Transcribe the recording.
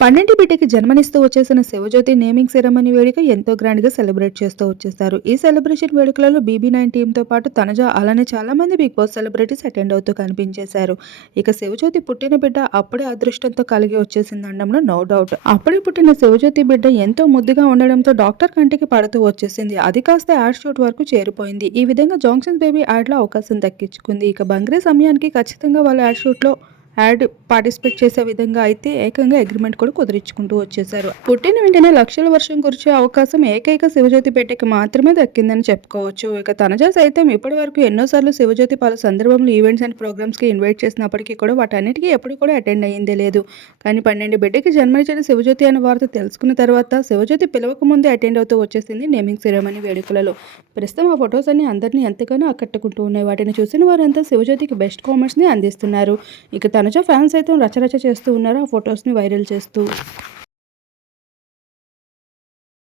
12 బిడ్డకి జన్మనిస్తూ వచ్చేసిన Shivajyothi naming ceremony వేడుక ఎంతో గ్రాండ్‌గా సెలబ్రేట్ చేస్తూ వచ్చేసారు. ఈ సెలబ్రేషన్ వేడుకలలో బీబీ9 టీమ్‌తో పాటు తనుజ అలానే చాలామంది బిగ్ బాస్ సెలబ్రిటీస్ అటెండ్ అవుతూ కనిపించేశారు. ఇక శివజ్యోతి పుట్టిన బిడ్డ అప్పుడే అదృష్టంతో కలిగి వచ్చేసిందనడంలో నో డౌట్. అప్పుడే పుట్టిన శివజ్యోతి బిడ్డ ఎంతో ముద్దుగా ఉండడంతో డాక్టర్ కంటికి పడుతూ వచ్చేసింది. అది కాస్త యాడ్ షూట్ వరకు చేరిపోయింది. ఈ విధంగా జాన్సన్స్ బేబీ యాడ్‌లో అవకాశం దక్కించుకుంది. ఇక బంగ్రే సమయానికి ఖచ్చితంగా వాళ్ళ యాడ్ షూట్‌లో పార్టిసిపేట్ చేసే విధంగా అయితే ఏకంగా అగ్రిమెంట్ కూడా కుదిరించుకుంటూ వచ్చేసారు. పుట్టిన వెంటనే లక్షల వర్షం కురిసే అవకాశం ఏకైక శివజ్యోతి బిడ్డకి మాత్రమే దక్కిందని చెప్పుకోవచ్చు. ఇక తనుజ సైతం ఇప్పటి వరకు ఎన్నోసార్లు శివజ్యోతి పలు సందర్భంలో ఈవెంట్స్ అండ్ ప్రోగ్రామ్స్కి ఇన్వైట్ చేసినప్పటికీ కూడా వాటన్నిటికీ ఎప్పుడు కూడా అటెండ్ అయ్యిందే లేదు. కానీ 12 బిడ్డకి జన్మనిచ్చిన శివజ్యోతి అనే వార్త తెలుసుకున్న తర్వాత శివజ్యోతి పిలవక ముందే అటెండ్ అవుతూ వచ్చేసింది నేమింగ్ సెరమనీ వేడుకలలో. ప్రస్తుతం ఆ ఫొటోస్ అన్ని అందరినీ ఎంతగానో ఆకట్టుకుంటూ ఉన్నాయి. వాటిని చూసిన వారంతా శివజ్యోతికి బెస్ట్ కామెంట్స్ని అందిస్తున్నారు. ఇక తనుజ ఫ్యాన్స్ అయితే రచరచ చేస్తూ ఉన్నారు ఆ ఫొటోస్ని వైరల్ చేస్తూ.